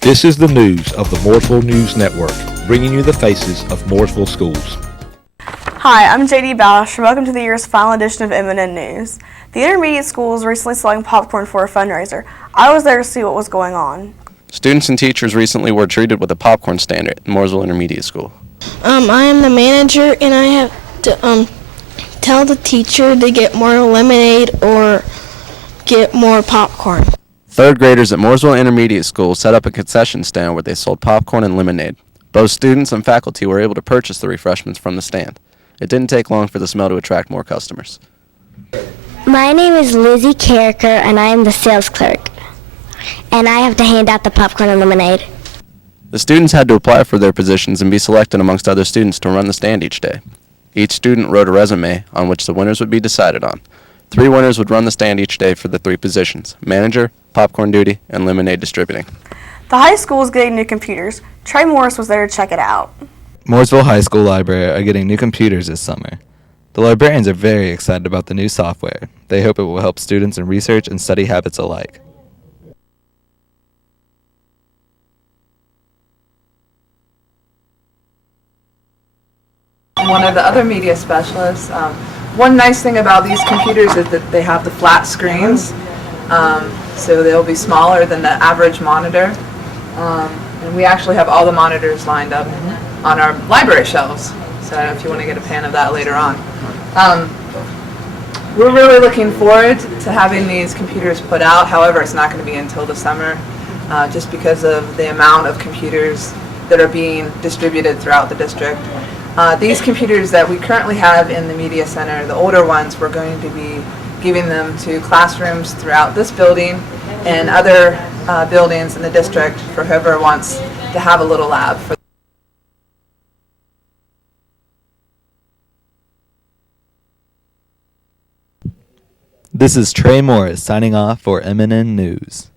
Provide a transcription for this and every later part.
This is the news of the Mooresville News Network, bringing you the faces of Mooresville schools. Hi, I'm JD Bausch. Welcome to the year's final edition of M&N News. The intermediate school is recently selling popcorn for a fundraiser. I was there to see what was going on. Students and teachers recently were treated with a popcorn stand at Mooresville Intermediate School. I am the manager, and I have to tell the teacher to get more lemonade or get more popcorn. Third graders at Mooresville Intermediate School set up a concession stand where they sold popcorn and lemonade. Both students and faculty were able to purchase the refreshments from the stand. It didn't take long for the smell to attract more customers. My name is Lizzie Carricker, and I am the sales clerk. And I have to hand out the popcorn and lemonade. The students had to apply for their positions and be selected amongst other students to run the stand each day. Each student wrote a resume on which the winners would be decided on. 3 winners would run the stand each day for the 3 positions: manager, popcorn duty, and lemonade distributing. The high school is getting new computers. Trey Morris was there to check it out. Mooresville High School Library are getting new computers this summer. The librarians are very excited about the new software. They hope it will help students in research and study habits alike. One of the other media specialists. One nice thing about these computers is that they have the flat screens, so they'll be smaller than the average monitor. And we actually have all the monitors lined up on our library shelves, so if you want to get a pan of that later on. We're really looking forward to having these computers put out. However, it's not going to be until the summer, just because of the amount of computers that are being distributed throughout the district. These computers that we currently have in the media center, the older ones, we're going to be giving them to classrooms throughout this building and other buildings in the district for whoever wants to have a little lab. This is Trey Morris signing off for M&N News.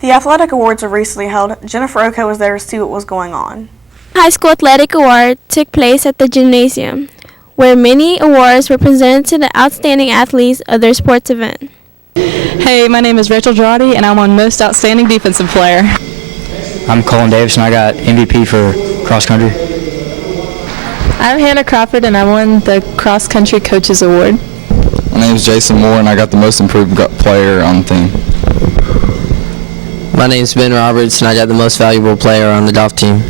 The athletic awards were recently held. Jennifer Oko was there to see what was going on. High School Athletic Award took place at the gymnasium, where many awards were presented to the outstanding athletes of their sports event. Hey, my name is Rachel Girardi, and I'm on Most Outstanding Defensive Player. I'm Colin Davis, and I got MVP for cross country. I'm Hannah Crawford, and I won the Cross Country Coaches Award. My name is Jason Moore, and I got the Most Improved Player on the team. My name is Ben Roberts, and I got the Most Valuable Player on the golf team.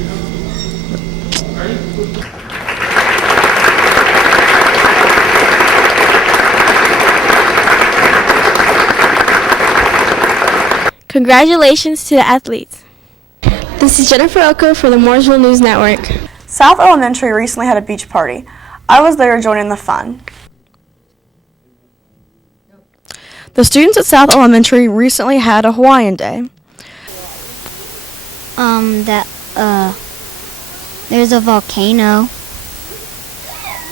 Congratulations to the athletes. This is Jennifer Oko for the Mooresville News Network. South Elementary recently had a beach party. I was there to join in the fun. The students at South Elementary recently had a Hawaiian Day. There's a volcano,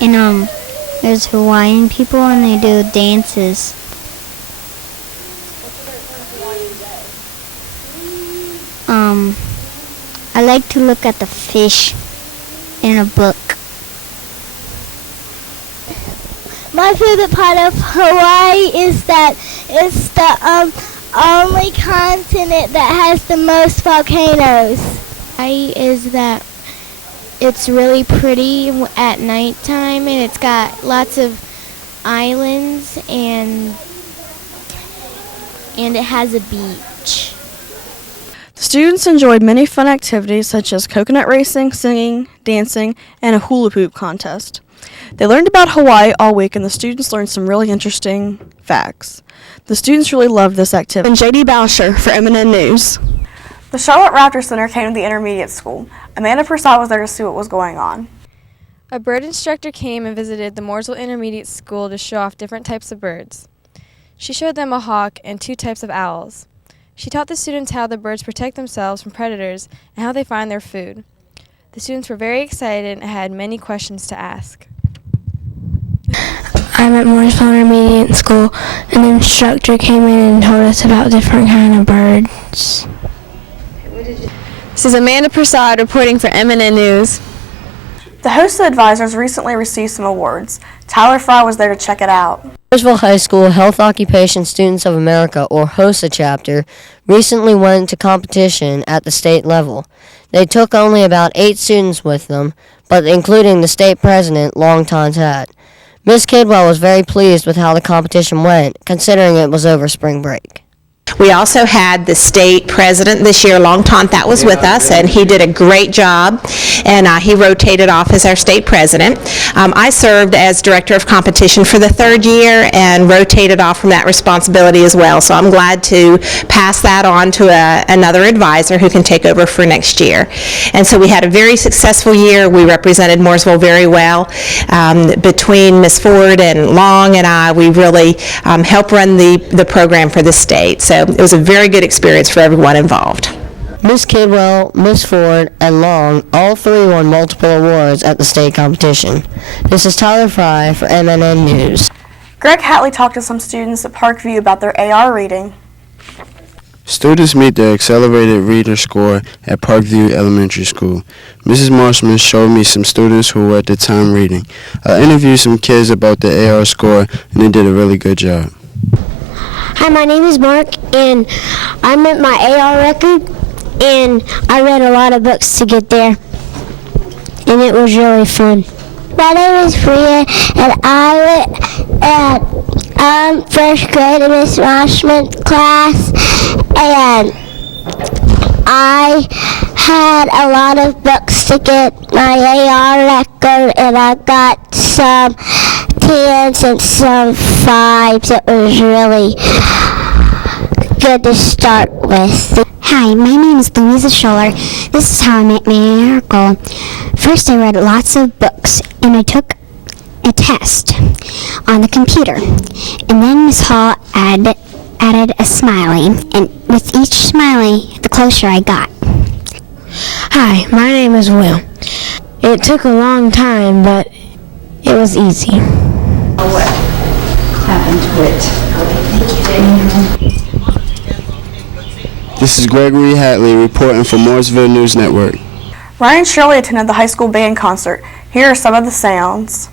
and there's Hawaiian people, and they do dances. I like to look at the fish in a book. My favorite part of Hawaii is that it's the only continent that has the most volcanoes. Hawaii is that it's really pretty at nighttime, and it's got lots of islands, and it has a beach. The students enjoyed many fun activities such as coconut racing, singing, dancing, and a hula hoop contest. They learned about Hawaii all week, and the students learned some really interesting facts. The students really loved this activity. And JD Boucher for M&N News. The Charlotte Raptor Center came to the intermediate school. Amanda Prasad was there to see what was going on. A bird instructor came and visited the Mooresville Intermediate School to show off different types of birds. She showed them a hawk and 2 types of owls. She taught the students how the birds protect themselves from predators and how they find their food. The students were very excited and had many questions to ask. I'm at Mooresville Intermediate School, and the instructor came in and told us about different kind of birds. This is Amanda Prasad reporting for M&N News. The HOSA advisors recently received some awards. Tyler Fry was there to check it out. Mooresville High School Health Occupation Students of America, or HOSA chapter, recently went to competition at the state level. They took only about 8 students with them, but including the state president, Longton Tat. Miss Kidwell was very pleased with how the competition went, considering it was over spring break. We also had the state president this year, Longton, that was with us, and he did a great job, and he rotated off as our state president. I served as director of competition for the 3rd year and rotated off from that responsibility as well, so I'm glad to pass that on to another advisor who can take over for next year. And so we had a very successful year. We represented Mooresville very well. Between Ms. Ford and Long and I, we really helped run the program for the state. So it was a very good experience for everyone involved. Miss Kidwell, Miss Ford, and Long all 3 won multiple awards at the state competition. This is Tyler Fry for MNN News. Greg Hatley talked to some students at Parkview about their AR reading. Students meet their accelerated reader score at Parkview Elementary School. Mrs. Marshman showed me some students who were at the time reading. I interviewed some kids about the AR score, and they did a really good job. Hi, my name is Mark, and I'm at my AR record, and I read a lot of books to get there, and it was really fun. My name is Priya, and I went at first grade in Miss Marshman's class, and I had a lot of books to get my AR record, and I got some 10s and some 5s. It was really good to start with. Hi, my name is Louisa Scholler. This is how I met my AR goal. First, I read lots of books, and I took a test on the computer. And then Miss Hall added a smiley, and with each smiley, the closer I got. Hi, my name is Will. It took a long time, but it was easy. What happened to it? This is Gregory Hatley reporting for Mooresville News Network. Ryan and Shirley attended the high school band concert. Here are some of the sounds.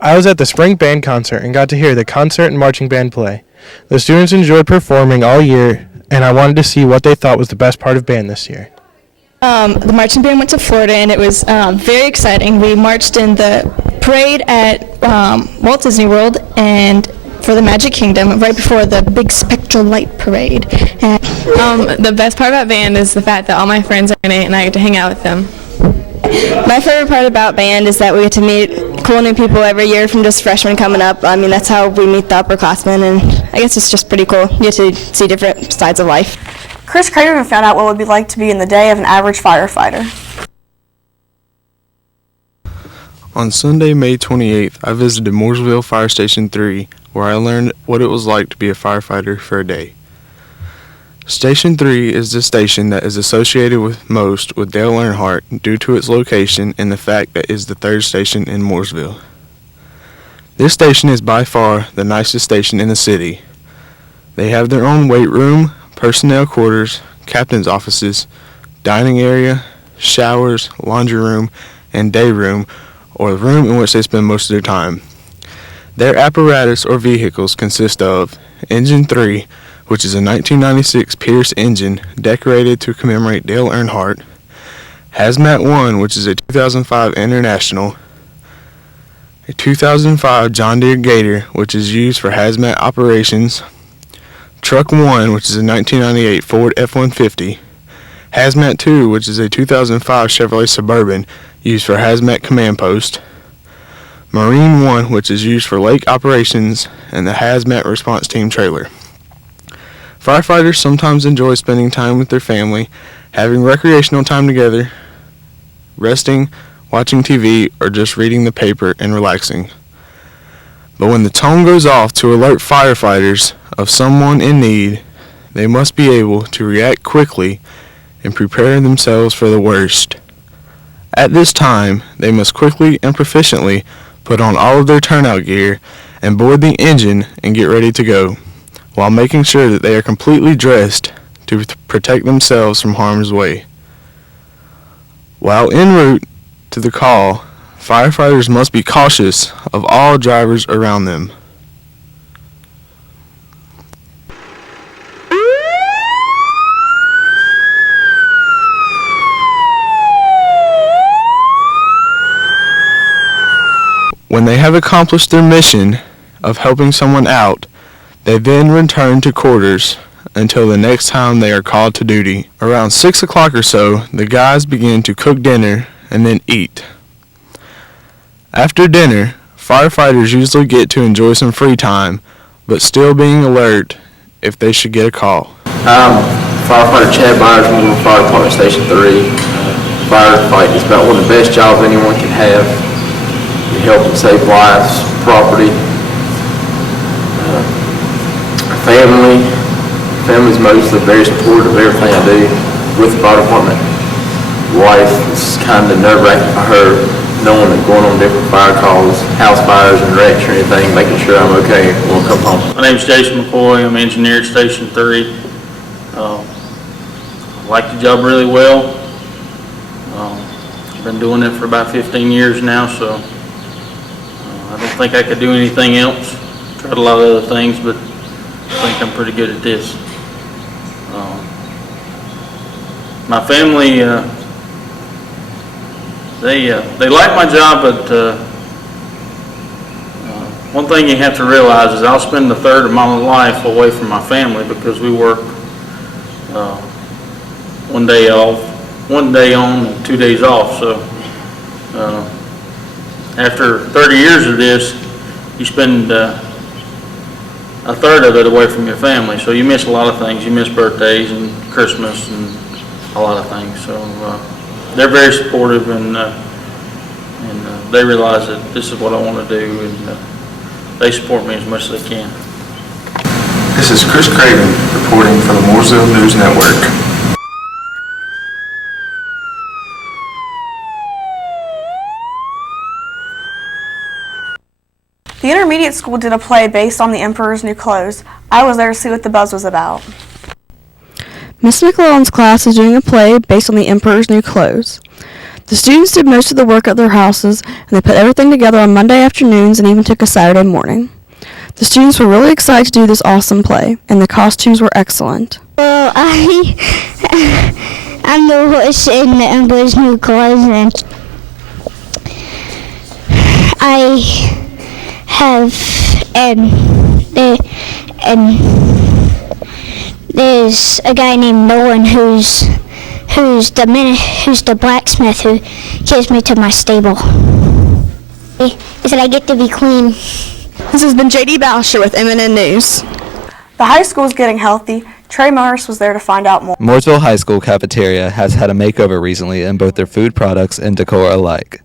I was at the spring band concert and got to hear the concert and marching band play. The students enjoyed performing all year, and I wanted to see what they thought was the best part of band this year. The marching band went to Florida, and it was very exciting. We marched in the parade at Walt Disney World and for the Magic Kingdom right before the big spectral light parade. The best part about band is the fact that all my friends are in it and I get to hang out with them. My favorite part about band is that we get to meet cool new people every year from just freshmen coming up. I mean, that's how we meet the upperclassmen, and I guess it's just pretty cool. You get to see different sides of life. Chris Craven found out what it would be like to be in the day of an average firefighter. On Sunday, May 28th, I visited Mooresville Fire Station 3, where I learned what it was like to be a firefighter for a day. Station 3 is the station that is associated most with Dale Earnhardt due to its location and the fact that it is the 3rd station in Mooresville. This station is by far the nicest station in the city. They have their own weight room, personnel quarters, captain's offices, dining area, showers, laundry room, and day room, or the room in which they spend most of their time. Their apparatus or vehicles consist of Engine 3, which is a 1996 Pierce engine decorated to commemorate Dale Earnhardt, Hazmat 1, which is a 2005 International, a 2005 John Deere Gator, which is used for hazmat operations, Truck 1, which is a 1998 Ford F-150, Hazmat 2, which is a 2005 Chevrolet Suburban used for hazmat command post, Marine 1, which is used for lake operations, and the Hazmat Response Team trailer. Firefighters sometimes enjoy spending time with their family, having recreational time together, resting, watching TV, or just reading the paper and relaxing. But when the tone goes off to alert firefighters of someone in need, they must be able to react quickly and prepare themselves for the worst. At this time, they must quickly and proficiently put on all of their turnout gear and board the engine and get ready to go, while making sure that they are completely dressed to protect themselves from harm's way. While en route to the call, firefighters must be cautious of all drivers around them. When they have accomplished their mission of helping someone out, they then return to quarters until the next time they are called to duty. Around 6 o'clock or so, the guys begin to cook dinner and then eat. After dinner, firefighters usually get to enjoy some free time, but still being alert if they should get a call. I'm Firefighter Chad Byers from the Fire Department Station 3. Firefighting is about one of the best jobs anyone can have. You help and save lives, property, our family's mostly very supportive of everything I do with the fire department. Wife, it's kind of nerve-wracking for her, knowing that going on different fire calls, house fires and wrecks or anything, making sure I'm okay when I come home. My name is Jason McCoy. I'm engineer at Station 3. I like the job really well. I've been doing it for about 15 years now, so I don't think I could do anything else. Tried a lot of other things, but I think I'm pretty good at this. My family, they like my job, but one thing you have to realize is I'll spend a third of my life away from my family because we work 1 day off, 1 day on, and 2 days off. So after 30 years of this, you spend a third of it away from your family. So you miss a lot of things. You miss birthdays and Christmas and a lot of things. So they're very supportive, and they realize that this is what I want to do, and they support me as much as they can. This is Chris Craven reporting for the Mooresville News Network. The intermediate school did a play based on the Emperor's New Clothes. I was there to see what the buzz was about. Miss McClellan's class is doing a play based on the Emperor's New Clothes. The students did most of the work at their houses, and they put everything together on Monday afternoons and even took a Saturday morning. The students were really excited to do this awesome play, and the costumes were excellent. Well, I'm the horse in the Emperor's New Clothes, and I have, and there's a guy named Nolan who's the blacksmith who gives me to my stable. Is that I get to be queen. This has been J.D. Boucher with MNN News. The high school is getting healthy. Trey Morris was there to find out more. Mooresville High School cafeteria has had a makeover recently in both their food products and decor alike.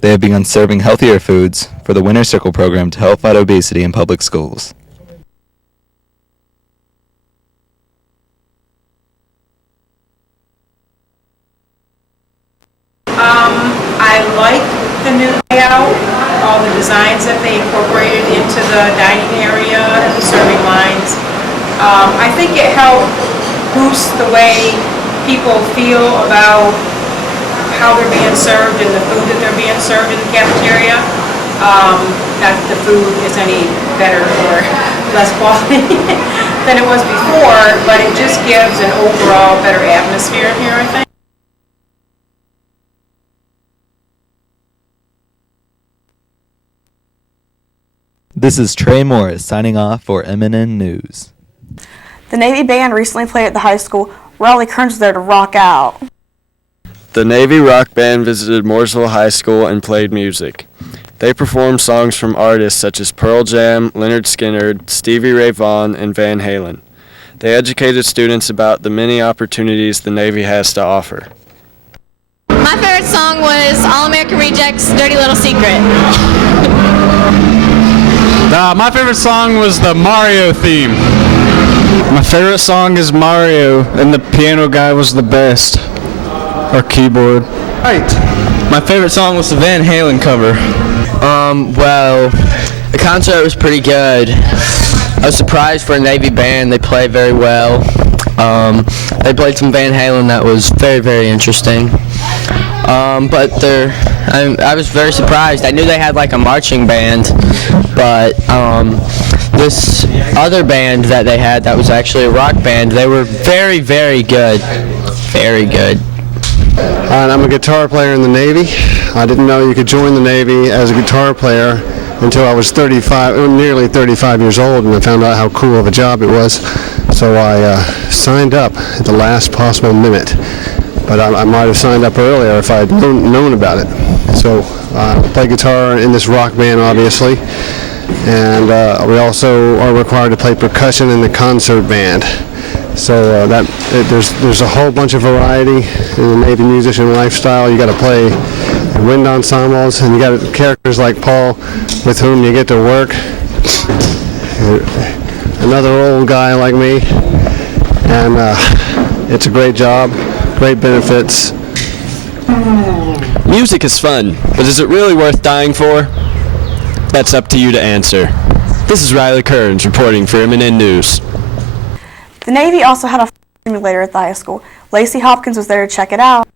They have begun serving healthier foods for the Winter Circle program to help fight obesity in public schools. I like the new layout, all the designs that they incorporated into the dining area and the serving lines. I think it helped boost the way people feel about how they're being served and the food that they're being served in the cafeteria. Not that the food is any better or less quality than it was before, but it just gives an overall better atmosphere here, I think. This is Trey Morris signing off for MNN News. The Navy Band recently played at the high school. Raleigh Kearns was there to rock out. The Navy Rock Band visited Mooresville High School and played music. They performed songs from artists such as Pearl Jam, Lynyrd Skynyrd, Stevie Ray Vaughan, and Van Halen. They educated students about the many opportunities the Navy has to offer. My favorite song was All American Mary Jack's Dirty Little Secret. My favorite song was the Mario theme. My favorite song is Mario, and the piano guy was the best. Or keyboard. Right. My favorite song was the Van Halen cover. Well, the concert was pretty good. I was surprised for a Navy band. They played very well. They played some Van Halen that was very, very interesting. But I was very surprised. I knew they had like a marching band, but this other band that they had that was actually a rock band, they were very, very good. Very good. And I'm a guitar player in the Navy. I didn't know you could join the Navy as a guitar player until I was nearly 35 years old, and I found out how cool of a job it was. So I signed up at the last possible minute. But I might have signed up earlier if I had known about it. So I play guitar in this rock band, obviously. And we also are required to play percussion in the concert band. So there's a whole bunch of variety in the Navy musician lifestyle. You got to play wind ensembles, and you got characters like Paul, with whom you get to work. Another old guy like me, and it's a great job, great benefits. Music is fun, but is it really worth dying for? That's up to you to answer. This is Riley Kearns reporting for MNN News. The Navy also had a simulator at the high school. Lacey Hopkins was there to check it out.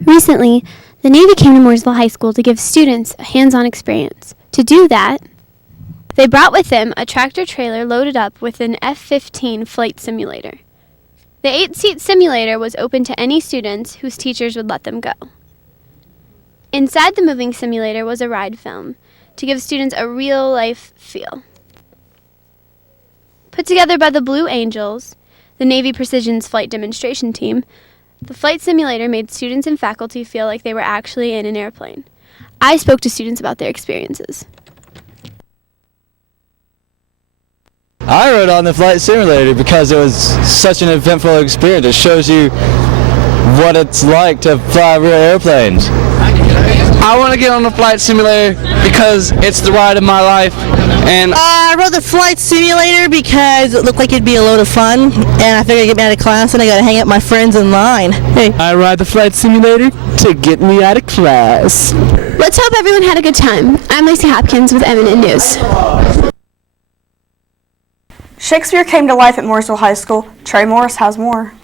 Recently, the Navy came to Mooresville High School to give students a hands-on experience. To do that, they brought with them a tractor-trailer loaded up with an F-15 flight simulator. The 8-seat simulator was open to any students whose teachers would let them go. Inside the moving simulator was a ride film to give students a real-life feel. Put together by the Blue Angels, the Navy Precision's flight demonstration team, the flight simulator made students and faculty feel like they were actually in an airplane. I spoke to students about their experiences. I rode on the flight simulator because it was such an eventful experience. It shows you what it's like to fly real airplanes. I want to get on the flight simulator because it's the ride of my life. And I rode the flight simulator because it looked like it'd be a load of fun, and I figured I'd get me out of class and I gotta hang out with my friends in line. Hey. I ride the flight simulator to get me out of class. Let's hope everyone had a good time. I'm Lacey Hopkins with MNN News. Shakespeare came to life at Mooresville High School. Trey Morris has more.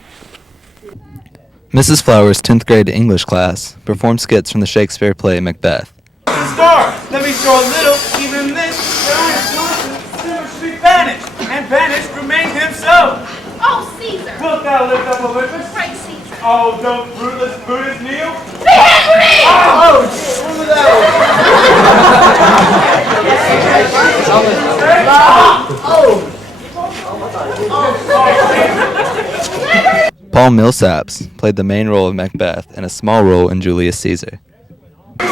Mrs. Flowers' 10th grade English class performed skits from the Shakespeare play Macbeth. Star, let me show a little, even this should be banished, and banished remain himself. Oh, Caesar! Wilt thou lift up Olympus? Great Caesar! Oh, don't fruitless Buddhas kneel? Be angry! Oh, what was that? Paul Millsaps played the main role of Macbeth and a small role in Julius Caesar. There,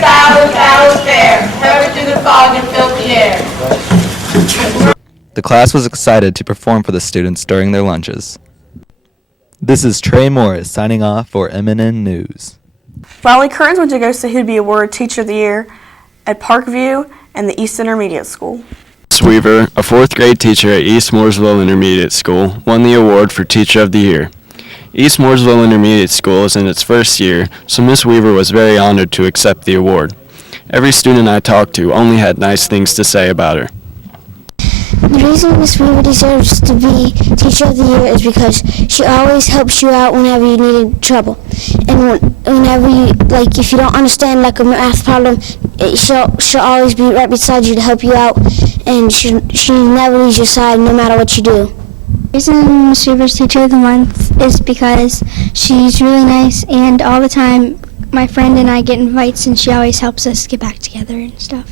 thou there, covered through the fog and filthy air. The class was excited to perform for the students during their lunches. This is Trey Morris signing off for MNN News. Riley Kearns went to go see who'd be awarded Teacher of the Year at Parkview and the East Intermediate School. Miss Weaver, a 4th grade teacher at East Mooresville Intermediate School, won the award for Teacher of the Year. East Mooresville Intermediate School is in its first year, so Miss Weaver was very honored to accept the award. Every student I talked to only had nice things to say about her. The reason Miss Weaver deserves to be Teacher of the Year is because she always helps you out whenever you need trouble. And whenever you, like, if you don't understand, like, a math problem, she'll always be right beside you to help you out. And she never leaves your side no matter what you do. The reason Miss Weaver's Teacher of the Month is because she's really nice, and all the time my friend and I get invites, and she always helps us get back together and stuff.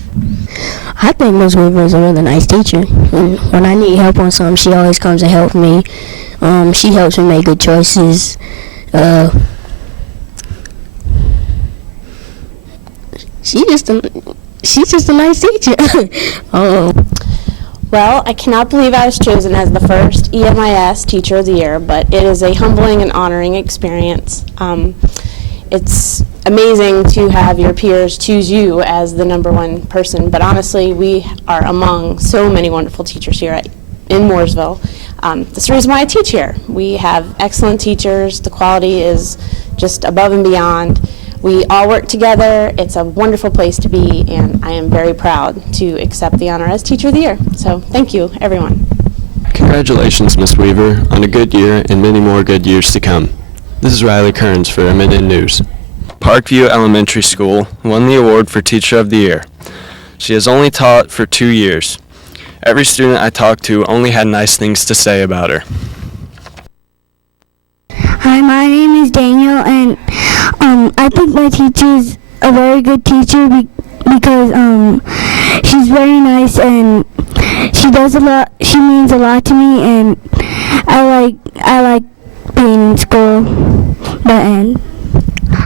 I think Miss Weaver is a really nice teacher, and when I need help on something, she always comes to help me. She helps me make good choices. she's just a nice teacher. Well, I cannot believe I was chosen as the first EMIS Teacher of the Year, but it is a humbling and honoring experience. It's amazing to have your peers choose you as the #1 person, but honestly, we are among so many wonderful teachers here in Mooresville. That's the reason why I teach here. We have excellent teachers. The quality is just above and beyond. We all work together. It's a wonderful place to be, and I am very proud to accept the honor as Teacher of the Year. So thank you, everyone. Congratulations, Miss Weaver, on a good year and many more good years to come. This is Riley Kearns for MNN News. Parkview Elementary School won the award for Teacher of the Year. She has only taught for 2 years. Every student I talked to only had nice things to say about her. Hi, my name is Daniel, and I think my teacher is a very good teacher because she's very nice and she does a lot. She means a lot to me, and I like being in school.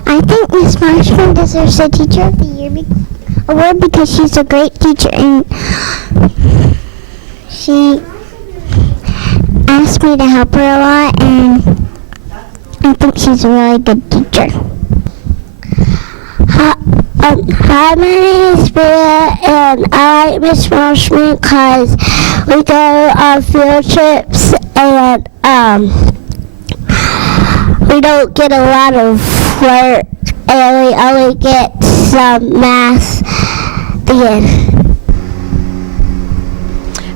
I think Miss Marshman deserves a Teacher of the Year award because she's a great teacher and she asked me to help her a lot, and I think she's a really good teacher. Hi, my name is Bea, and I like Miss Marshman because we go on field trips, and we don't get a lot of work, and we only get some math at the end.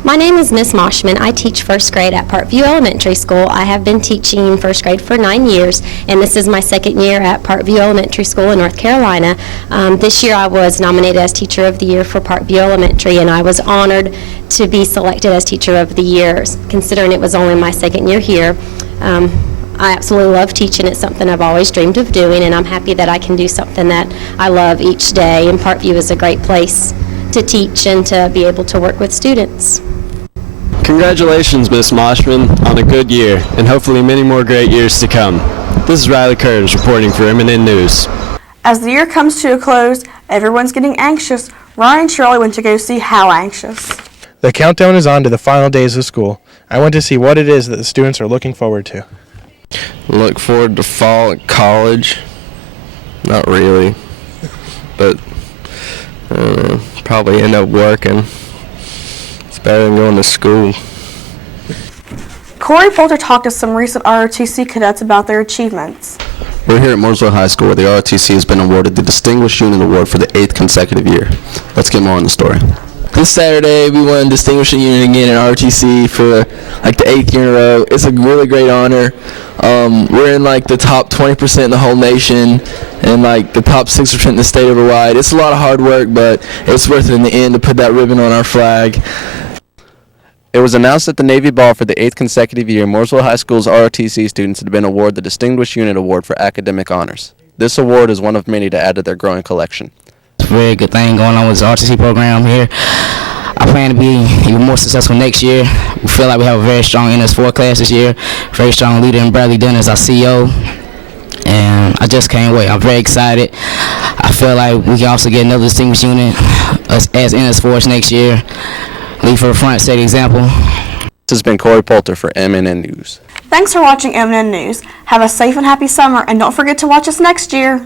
My name is Miss Moshman. I teach first grade at Parkview Elementary School. I have been teaching first grade for 9 years, and this is my second year at Parkview Elementary School in North Carolina. This year I was nominated as Teacher of the Year for Parkview Elementary, and I was honored to be selected as Teacher of the Year, considering it was only my second year here. I absolutely love teaching. It's something I've always dreamed of doing, and I'm happy that I can do something that I love each day, and Parkview is a great place to teach and to be able to work with students. Congratulations, Miss Moshman, on a good year, and hopefully many more great years to come. This is Riley Kearns reporting for MNN News. As the year comes to a close, everyone's getting anxious. Ryan and Shirley went to go see how anxious. The countdown is on to the final days of school. I went to see what it is that the students are looking forward to. Look forward to fall at college. Not really, but probably end up working. It's better than going to school. Corey Poulter talked to some recent ROTC cadets about their achievements. We're here at Mooresville High School where the ROTC has been awarded the Distinguished Unit Award for the 8th consecutive year. Let's get more on the story. This Saturday, we won Distinguished Unit again in ROTC for like the 8th year in a row. It's a really great honor. We're in like the top 20% in the whole nation and like the top 6% in the state overwide. It's a lot of hard work, but it's worth it in the end to put that ribbon on our flag. It was announced at the Navy Ball for the 8th consecutive year, Mooresville High School's ROTC students had been awarded the Distinguished Unit Award for Academic Honors. This award is one of many to add to their growing collection. It's a very good thing going on with the ROTC program here. I plan to be even more successful next year. We feel like we have a very strong NS4 class this year, very strong leader in Bradley Dunn as our CEO, and I just can't wait. I'm very excited. I feel like we can also get another distinguished unit as NS4s next year. Lead for the front, set the example. This has been Corey Poulter for MNN News. Thanks for watching MNN News. Have a safe and happy summer, and don't forget to watch us next year.